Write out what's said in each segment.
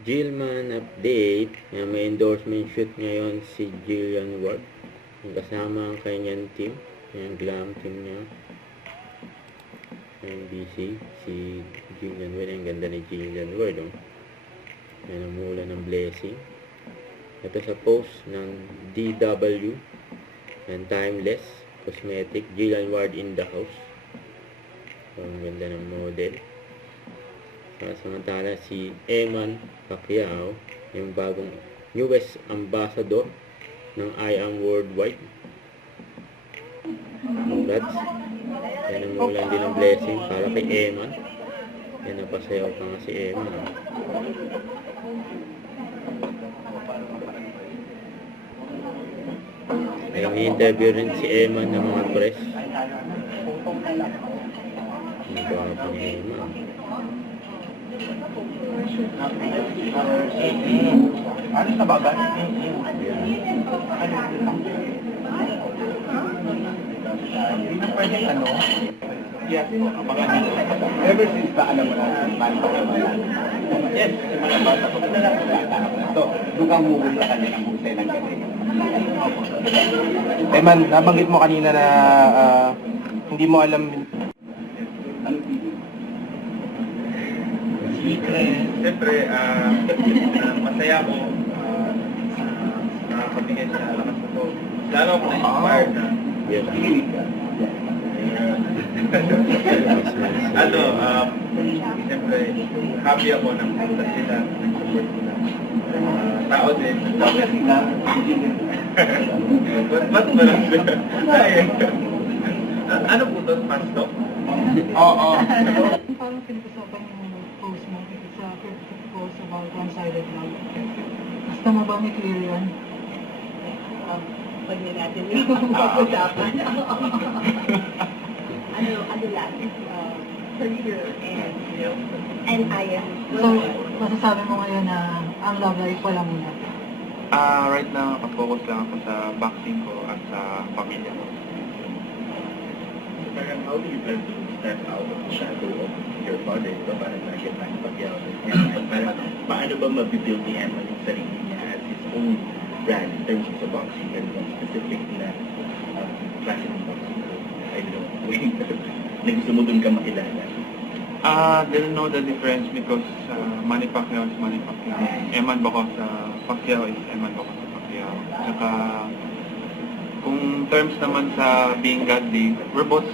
Gilman update. May endorsement shoot ngayon si Jillian Ward. Kasama ang kanyang team. Yung glam team niya. NBC. Si Jillian Ward. Ang ganda ni Jillian Ward. Oh. Yan ang mula ng blessing. Ito sa post ng DW. And Timeless Cosmetic. Jillian Ward in the house. So, ang ganda ng model. Samantala si Eman Pacquiao, yung bagong newest ambassador ng I Am Worldwide. Congrats. Yan ang mulan din ng blessing para kay Eman. Yan, napasayaw pa nga si Eman. May interview rin si Eman ng mga press. Ang bawa pa ni Eman. Ano sa bagat? Hindi na pwede yes, abangan dito. Ever since ba alam mo na man pa naman? Yes, simula bata ko na lang ito. Doon kang mugod sa kanya ng husay ng gabi. Man, nabanggit mo kanina na hindi mo alam siyempre, masaya ko nakakabigay sa lakas ko. Lalo ako na-inspired na kikilig ka. Siyempre, happy ako ng punta sila, nag-support sila. Tao din, nag-support sila. Ba't ba lang sila? Ano po ito? Fast talk? Oo. Parang pinag-usapan yung post mo, it's a post about one-sided love. Basta mo ba may clear yan? Pag na natin yung pag-usapan. ano lang, career and I am. So, masasabi mo ngayon na ang love life wala muna? Right now, focus lang ako sa boxing ko at sa pamilya ko. How do you plan to step out of the shadow of your father? Ito parang naging Manny Pacquiao. Paano ba mabibuild ni Eman yung sarili niya as his own brand in terms of the boxing and specific na klase ng boxing ko? I don't know. Na gusto mo dun ka makilala? They'll know the difference because Manny Pacquiao is Manny Pacquiao. Eman Bacos Pacquiao is Eman Bacos Pacquiao. Saka kung terms naman sa being godly, we're both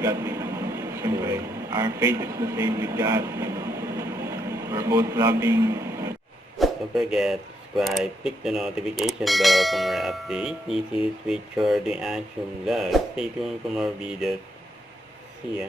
godly naman. Siyempre, our faith is the same with God. You know? We're both loving. Don't forget, subscribe, click the notification bell for more updates. This is Richard the Action Vlog. Stay tuned for more videos. See ya.